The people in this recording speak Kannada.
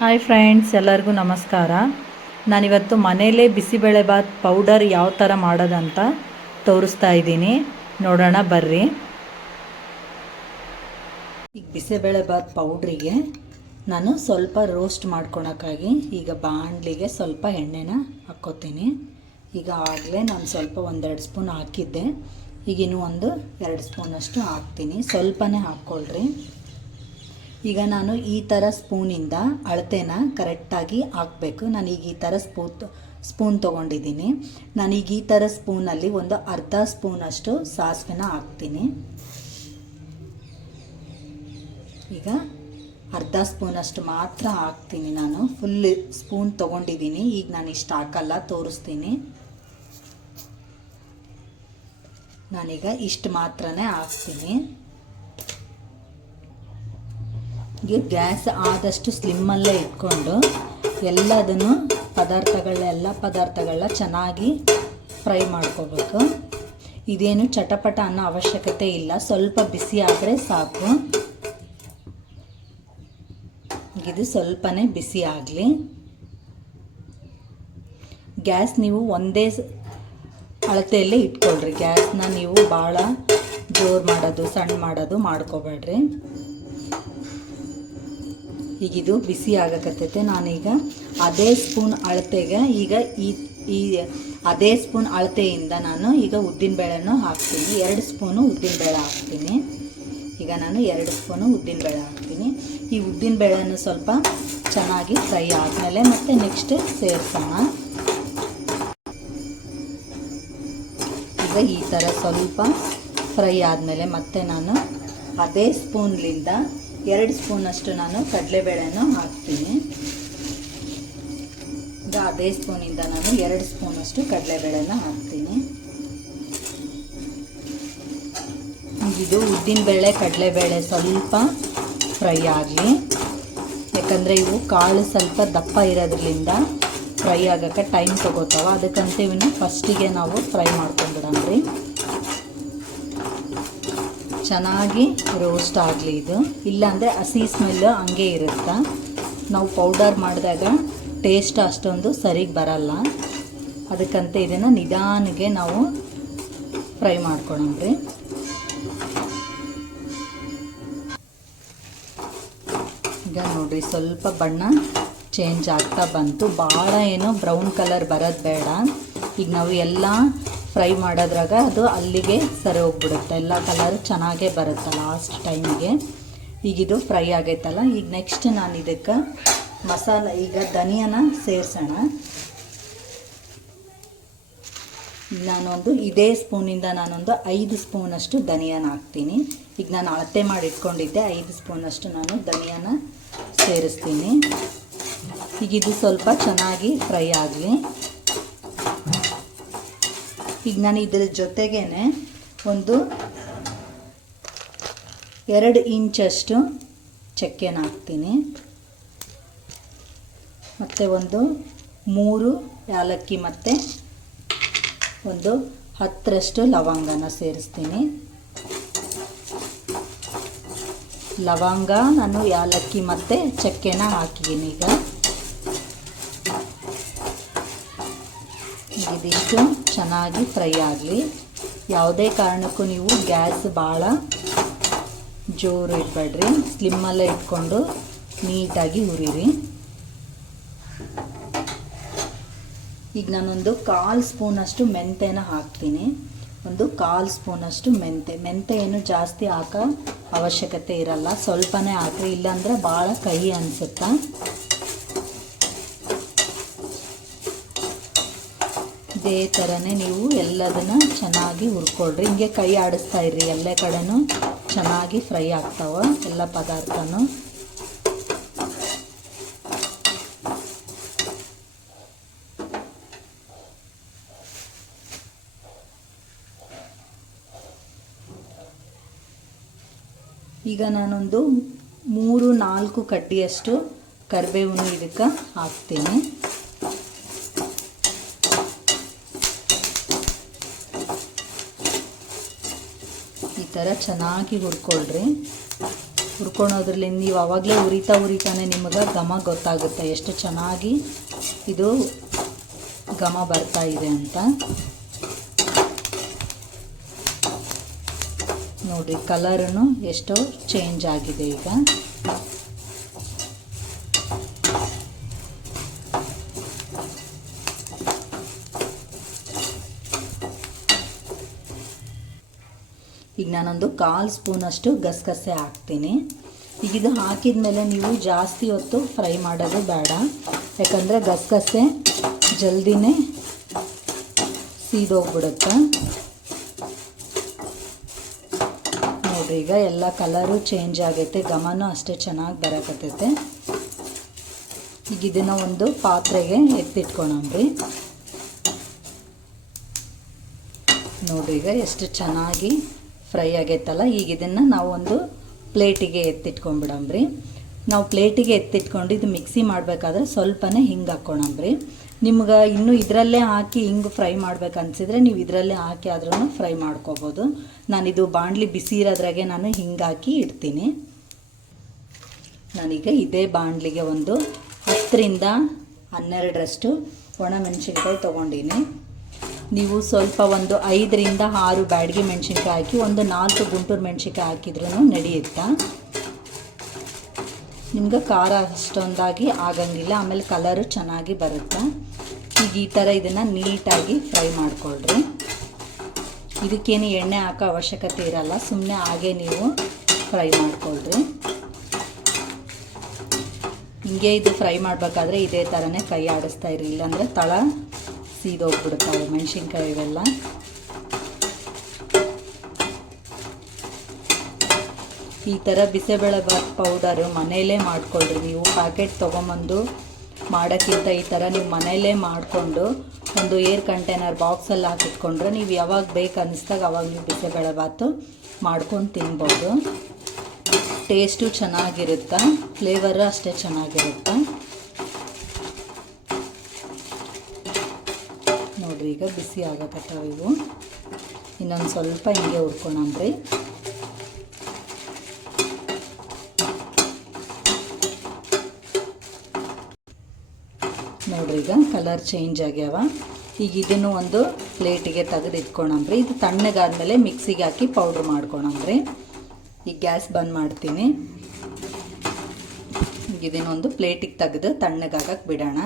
ಹಾಯ್ ಫ್ರೆಂಡ್ಸ್, ಎಲ್ಲರಿಗೂ ನಮಸ್ಕಾರ. ನಾನಿವತ್ತು ಮನೆಯಲ್ಲೇ ಬಿಸಿಬೇಳೆಬಾತ್ ಪೌಡರ್ ಯಾವ ಥರ ಮಾಡೋದಂತ ತೋರಿಸ್ತಾ ಇದ್ದೀನಿ. ನೋಡೋಣ ಬರ್ರಿ. ಈಗ ಬಿಸಿಬೇಳೆಬಾತ್ ಪೌಡ್ರಿಗೆ ನಾನು ಸ್ವಲ್ಪ ರೋಸ್ಟ್ ಮಾಡ್ಕೊಳಕ್ಕಾಗಿ ಈಗ ಬಾಣಲಿಗೆ ಸ್ವಲ್ಪ ಎಣ್ಣೆನ ಹಾಕ್ಕೋತೀನಿ. ಈಗ ಆಗಲೇ ನಾನು ಸ್ವಲ್ಪ 1-2 ಸ್ಪೂನ್ ಹಾಕಿದ್ದೆ. ಈಗಿನ್ನೂ 1-2 ಸ್ಪೂನಷ್ಟು ಹಾಕ್ತೀನಿ. ಸ್ವಲ್ಪನೇ ಹಾಕ್ಕೊಳ್ರಿ. ಈಗ ನಾನು ಈ ಥರ ಸ್ಪೂನಿಂದ ಅಳತೆನ ಕರೆಕ್ಟಾಗಿ ಹಾಕಬೇಕು. ನಾನೀಗ ಈ ಥರ ಸ್ಪೂನ್ ತೊಗೊಂಡಿದ್ದೀನಿ. ನಾನೀಗ ಈ ಥರ ಸ್ಪೂನಲ್ಲಿ ಒಂದು ಅರ್ಧ ಸ್ಪೂನಷ್ಟು ಸಾಸಿವೆನ ಹಾಕ್ತೀನಿ. ಈಗ ಅರ್ಧ ಸ್ಪೂನಷ್ಟು ಮಾತ್ರ ಹಾಕ್ತೀನಿ. ನಾನು ಫುಲ್ ಸ್ಪೂನ್ ತೊಗೊಂಡಿದ್ದೀನಿ. ಈಗ ನಾನು ಇಷ್ಟು ಹಾಕಲ್ಲ, ತೋರಿಸ್ತೀನಿ. ನಾನೀಗ ಇಷ್ಟು ಮಾತ್ರನೇ ಹಾಕ್ತೀನಿ. ಈಗ ಗ್ಯಾಸ್ ಆದಷ್ಟು ಸ್ಲಿಮ್ಮಲ್ಲೇ ಇಟ್ಕೊಂಡು ಎಲ್ಲ ಪದಾರ್ಥಗಳನ್ನ ಚೆನ್ನಾಗಿ ಫ್ರೈ ಮಾಡ್ಕೋಬೇಕು. ಇದೇನು ಚಟಪಟ ಅನ್ನೋ ಅವಶ್ಯಕತೆ ಇಲ್ಲ, ಸ್ವಲ್ಪ ಬಿಸಿ ಆದರೆ ಸಾಕು. ಇದು ಸ್ವಲ್ಪನೇ ಬಿಸಿ ಆಗಲಿ. ಗ್ಯಾಸ್ ನೀವು ಒಂದೇ ಅಳತೆಯಲ್ಲೇ ಇಟ್ಕೊಳ್ರಿ. ಗ್ಯಾಸ್ನ ನೀವು ಭಾಳ ಜೋರು ಮಾಡೋದು ಸಣ್ಣ ಮಾಡೋದು ಮಾಡ್ಕೋಬೇಡ್ರಿ. ಈಗಿದು ಬಿಸಿ ಆಗಕತ್ತೈತೆ. ನಾನೀಗ ಅದೇ ಸ್ಪೂನ್ ಅಳತೆಗೆ ಅದೇ ಸ್ಪೂನ್ ಅಳತೆಯಿಂದ ನಾನು ಈಗ ಉದ್ದಿನಬೇಳೆನೂ ಹಾಕ್ತೀನಿ. 2 ಸ್ಪೂನು ಉದ್ದಿನಬೇಳೆ ಹಾಕ್ತೀನಿ. ಈಗ ನಾನು 2 ಸ್ಪೂನು ಉದ್ದಿನಬೇಳೆ ಹಾಕ್ತೀನಿ. ಈ ಉದ್ದಿನಬೇಳೆನೂ ಸ್ವಲ್ಪ ಚೆನ್ನಾಗಿ ಫ್ರೈ ಆದಮೇಲೆ ಮತ್ತೆ ನೆಕ್ಸ್ಟ್ ಸೇರಿಸೋಣ. ಈಗ ಈ ಥರ ಸ್ವಲ್ಪ ಫ್ರೈ ಆದಮೇಲೆ ಮತ್ತೆ ನಾನು ಅದೇ ಸ್ಪೂನ್ಲಿಂದ 2 ಸ್ಪೂನಷ್ಟು ನಾನು ಕಡಲೆಬೇಳೆನೂ ಹಾಕ್ತೀನಿ. ಈಗ ಅದೇ ಸ್ಪೂನಿಂದ ನಾನು 2 ಸ್ಪೂನಷ್ಟು ಕಡಲೆಬೇಳೆನ ಹಾಕ್ತೀನಿ. ಇದು ಉದ್ದಿನಬೇಳೆ ಕಡಲೆಬೇಳೆ ಸ್ವಲ್ಪ ಫ್ರೈ ಆಗಲಿ. ಯಾಕಂದರೆ ಇವು ಕಾಳು ಸ್ವಲ್ಪ ದಪ್ಪ ಇರೋದ್ರಿಂದ ಫ್ರೈ ಆಗೋಕ್ಕೆ ಟೈಮ್ ತೊಗೋತಾವ. ಅದಕ್ಕಂತ ಇವನ್ನ ಫಸ್ಟಿಗೆ ನಾವು ಫ್ರೈ ಮಾಡ್ಕೊಂಡ್ಬಿಡೋಣ್ರಿ. ಚೆನ್ನಾಗಿ ರೋಸ್ಟ್ ಆಗಲಿ. ಇದು ಇಲ್ಲಾಂದರೆ ಹಸಿ ಸ್ಮೆಲ್ಲು ಹಂಗೆ ಇರುತ್ತೆ. ನಾವು ಪೌಡರ್ ಮಾಡಿದಾಗ ಟೇಸ್ಟ್ ಅಷ್ಟೊಂದು ಸರಿಗೆ ಬರಲ್ಲ. ಅದಕ್ಕಂತ ಇದನ್ನು ನಿಧಾನಕ್ಕೆ ನಾವು ಫ್ರೈ ಮಾಡ್ಕೊಳ್ಳೋಣ್ರಿ. ಈಗ ನೋಡಿರಿ, ಸ್ವಲ್ಪ ಬಣ್ಣ ಚೇಂಜ್ ಆಗ್ತಾ ಬಂತು. ಭಾಳ ಏನೋ ಬ್ರೌನ್ ಕಲರ್ ಬರೋದು ಬೇಡ. ಈಗ ನಾವು ಎಲ್ಲ ಫ್ರೈ ಮಾಡೋದ್ರಾಗ ಅದು ಅಲ್ಲಿಗೆ ಸರಿ ಹೋಗ್ಬಿಡುತ್ತೆ. ಎಲ್ಲ ಕಲರ್ ಚೆನ್ನಾಗೇ ಬರುತ್ತೆ ಲಾಸ್ಟ್ ಟೈಮಿಗೆ. ಈಗಿದು ಫ್ರೈ ಆಗೈತಲ್ಲ. ಈಗ ನೆಕ್ಸ್ಟ್ ನಾನು ಇದಕ್ಕೆ ಮಸಾಲ ಈಗ ಧನಿಯಾನ ಸೇರಿಸೋಣ. ಇದೇ ಸ್ಪೂನಿಂದ ನಾನೊಂದು 5 ಸ್ಪೂನಷ್ಟು ಧನಿಯಾನ ಹಾಕ್ತೀನಿ. ಈಗ ನಾನು ಅಳತೆ ಮಾಡಿ ಇಟ್ಕೊಂಡಿದ್ದೆ 5 ಸ್ಪೂನಷ್ಟು ನಾನು ಧನಿಯಾನ ಸೇರಿಸ್ತೀನಿ. ಈಗ ಇದು ಸ್ವಲ್ಪ ಚೆನ್ನಾಗಿ ಫ್ರೈ ಆಗಲಿ. ಈಗ ನಾನು ಇದರ ಜೊತೆಗೇನೆ 2 ಇಂಚಷ್ಟು ಚಕ್ಕೆನ ಹಾಕ್ತೀನಿ. ಮತ್ತು 3 ಏಲಕ್ಕಿ ಮತ್ತು 10ರಷ್ಟು ಲವಂಗನ ಸೇರಿಸ್ತೀನಿ. ಲವಂಗ ನಾನು ಏಲಕ್ಕಿ ಮತ್ತು ಚಕ್ಕೆನ ಹಾಕಿದ್ದೀನಿ. ಈಗ ಇದಿಷ್ಟು ಚೆನ್ನಾಗಿ ಫ್ರೈ ಆಗಲಿ. ಯಾವುದೇ ಕಾರಣಕ್ಕೂ ನೀವು ಗ್ಯಾಸ್ ಭಾಳ ಜೋರು ಇಡಬೇಡ್ರಿ. ಸ್ಲಿಮ್ಮಲ್ಲೇ ಇಟ್ಕೊಂಡು ನೀಟಾಗಿ ಹುರಿರಿ. ಈಗ ನಾನೊಂದು 1/4 ಸ್ಪೂನಷ್ಟು ಮೆಂತೆನ ಹಾಕ್ತೀನಿ. 1/4 ಸ್ಪೂನಷ್ಟು ಮೆಂತೆ ಏನು ಜಾಸ್ತಿ ಹಾಕೋ ಅವಶ್ಯಕತೆ ಇರಲ್ಲ, ಸ್ವಲ್ಪನೇ ಹಾಕ್ರಿ. ಇಲ್ಲಾಂದರೆ ಭಾಳ ಕಹಿ ಅನಿಸುತ್ತೆ. ಇದೇ ಥರನೇ ನೀವು ಎಲ್ಲದನ್ನು ಚೆನ್ನಾಗಿ ಹುರ್ಕೊಳ್ರಿ. ಹಿಂಗೆ ಕೈ ಆಡಿಸ್ತಾ ಇರ್ರಿ. ಎಲ್ಲ ಕಡೆನೂ ಚೆನ್ನಾಗಿ ಫ್ರೈ ಆಗ್ತಾವ ಎಲ್ಲ ಪದಾರ್ಥನೂ. ಈಗ ನಾನೊಂದು 3-4 ಕಡ್ಡಿಯಷ್ಟು ಕರಿಬೇವನ್ನು ಇದಕ್ಕೆ ಹಾಕ್ತೀನಿ. ಈ ಥರ ಚೆನ್ನಾಗಿ ಹುರ್ಕೊಳ್ರಿ. ಹುರ್ಕೊಳೋದ್ರಲ್ಲಿ ನೀವು ಆವಾಗಲೇ ಉರಿತಾನೆ ನಿಮಗೆ ಘಮ ಗೊತ್ತಾಗುತ್ತೆ ಎಷ್ಟು ಚೆನ್ನಾಗಿ ಇದು ಘಮ ಬರ್ತಾ ಇದೆ ಅಂತ. ನೋಡಿರಿ ಕಲರೂ ಎಷ್ಟೋ ಚೇಂಜ್ ಆಗಿದೆ ಈಗ. ಈಗ ನಾನೊಂದು 1/4 ಸ್ಪೂನಷ್ಟು ಗಸಗಸೆ ಹಾಕ್ತೀನಿ. ಈಗ ಇದು ಹಾಕಿದ ಮೇಲೆ ನೀವು ಜಾಸ್ತಿ ಹೊತ್ತು ಫ್ರೈ ಮಾಡೋದು ಬೇಡ, ಯಾಕಂದರೆ ಗಸಗಸೆ ಜಲ್ದಿನೇ ಸೀದೋಗ್ಬಿಡುತ್ತೆ. ನೋಡಿರಿ ಈಗ ಎಲ್ಲ ಕಲರು ಚೇಂಜ್ ಆಗೈತೆ, ಘಮನೂ ಅಷ್ಟೇ ಚೆನ್ನಾಗಿ ಬರಕತ್ತೈತೆ. ಈಗ ಇದನ್ನು ಒಂದು ಪಾತ್ರೆಗೆ ಎತ್ತಿಟ್ಕೊಳಮ್ರಿ. ನೋಡಿರಿ ಈಗ ಎಷ್ಟು ಚೆನ್ನಾಗಿ ಫ್ರೈ ಆಗೈತಲ್ಲ. ಈಗ ಇದನ್ನು ನಾವು ಒಂದು ಪ್ಲೇಟಿಗೆ ಎತ್ತಿಟ್ಕೊಂಡ್ಬಿಡಮ್ರಿ. ನಾವು ಪ್ಲೇಟಿಗೆ ಎತ್ತಿಟ್ಕೊಂಡು ಇದು ಮಿಕ್ಸಿ ಮಾಡಬೇಕಾದ್ರೆ ಸ್ವಲ್ಪನೇ ಹಿಂಗೆ ಹಾಕ್ಕೊಳಮ್ರಿ. ನಿಮ್ಗೆ ಇನ್ನೂ ಇದರಲ್ಲೇ ಹಾಕಿ ಹಿಂಗೆ ಫ್ರೈ ಮಾಡ್ಬೇಕು ಅನಿಸಿದ್ರೆ ನೀವು ಇದರಲ್ಲೇ ಹಾಕಿ ಆದ್ರೂ ಫ್ರೈ ಮಾಡ್ಕೋಬೋದು. ನಾನಿದು ಬಾಣಲಿ ಬಿಸಿ ಇರೋದ್ರಾಗೆ ನಾನು ಹಿಂಗೆ ಹಾಕಿ ಇಡ್ತೀನಿ. ನಾನೀಗ ಇದೇ ಬಾಣಲಿಗೆ ಒಂದು 10ರಿಂದ 12ರಷ್ಟು ಒಣಮೆಣಸಿನ್ಕಾಯಿ ತೊಗೊಂಡಿನಿ. ನೀವು ಸ್ವಲ್ಪ ಒಂದು 5ರಿಂದ 6 ಬ್ಯಾಡಗಿ ಮೆಣಸಿನ್ಕಾಯಿ ಹಾಕಿ ಒಂದು 4 ಗುಂಟೂರು ಮೆಣಸಿನ್ಕಾಯಿ ಹಾಕಿದ್ರೂ ನಡೆಯುತ್ತಾ. ನಿಮ್ಗೆ ಖಾರ ಅಷ್ಟೊಂದಾಗಿ ಆಗಂಗಿಲ್ಲ, ಆಮೇಲೆ ಕಲರು ಚೆನ್ನಾಗಿ ಬರುತ್ತೆ. ಈಗ ಈ ಥರ ಇದನ್ನು ನೀಟಾಗಿ ಫ್ರೈ ಮಾಡ್ಕೊಳ್ರಿ. ಇದಕ್ಕೇನು ಎಣ್ಣೆ ಹಾಕೋ ಅವಶ್ಯಕತೆ ಇರಲ್ಲ, ಸುಮ್ಮನೆ ಹಾಗೆ ನೀವು ಫ್ರೈ ಮಾಡ್ಕೊಳ್ರಿ. ಹಿಂಗೆ ಇದು ಫ್ರೈ ಮಾಡಬೇಕಾದ್ರೆ ಇದೇ ಥರನೇ ಕೈ ಆಡಿಸ್ತಾ ಇರಿ, ಇಲ್ಲಾಂದರೆ ತಳ ಸೀದೋಗ್ಬಿಡುತ್ತವೆ ಮೆಣಸಿನ್ಕಾಯಿ ಇವೆಲ್ಲ. ಈ ಥರ ಬಿಸಿಬೇಳೆಬಾತ್ ಪೌಡರು ಮನೆಯಲ್ಲೇ ಮಾಡ್ಕೊಳ್ರಿ. ನೀವು ಪ್ಯಾಕೆಟ್ ತೊಗೊಂಬಂದು ಮಾಡೋಕ್ಕಿಂತ ಈ ಥರ ನೀವು ಮನೆಯಲ್ಲೇ ಮಾಡಿಕೊಂಡು ಒಂದು ಏರ್ ಕಂಟೈನರ್ ಬಾಕ್ಸಲ್ಲಿ ಹಾಕಿಟ್ಕೊಂಡ್ರೆ ನೀವು ಯಾವಾಗ ಬೇಕು ಅನ್ನಿಸ್ದಾಗ ಅವಾಗ ನೀವು ಬಿಸಿಬೇಳೆಬಾತು ಮಾಡ್ಕೊಂಡು ತಿನ್ಬೋದು. ಟೇಸ್ಟು ಚೆನ್ನಾಗಿರುತ್ತೆ, ಫ್ಲೇವರು ಅಷ್ಟೇ ಚೆನ್ನಾಗಿರುತ್ತೆ. ನೋಡಿರಿ ಈಗ ಬಿಸಿ ಆಗಕತ್ತಾವ ಇವು. ಇನ್ನೊಂದು ಸ್ವಲ್ಪ ಹಿಂಗೆ ಹುರ್ಕೊಳಮ್ರಿ. ನೋಡಿರಿ ಈಗ ಕಲರ್ ಚೇಂಜ್ ಆಗ್ಯಾವ. ಈಗ ಇದನ್ನು ಒಂದು ಪ್ಲೇಟಿಗೆ ತೆಗೆದು ಇಟ್ಕೊಳಮ್ರಿ. ಇದು ತಣ್ಣಗಾದ್ಮೇಲೆ ಮಿಕ್ಸಿಗೆ ಹಾಕಿ ಪೌಡ್ರ್ ಮಾಡ್ಕೊಳಮ್ರಿ. ಈಗ ಗ್ಯಾಸ್ ಬಂದ್ ಮಾಡ್ತೀನಿ. ಈಗ ಇದನ್ನೊಂದು ಪ್ಲೇಟಿಗೆ ತೆಗೆದು ತಣ್ಣಗಾಗಕ್ಕೆ ಬಿಡೋಣ.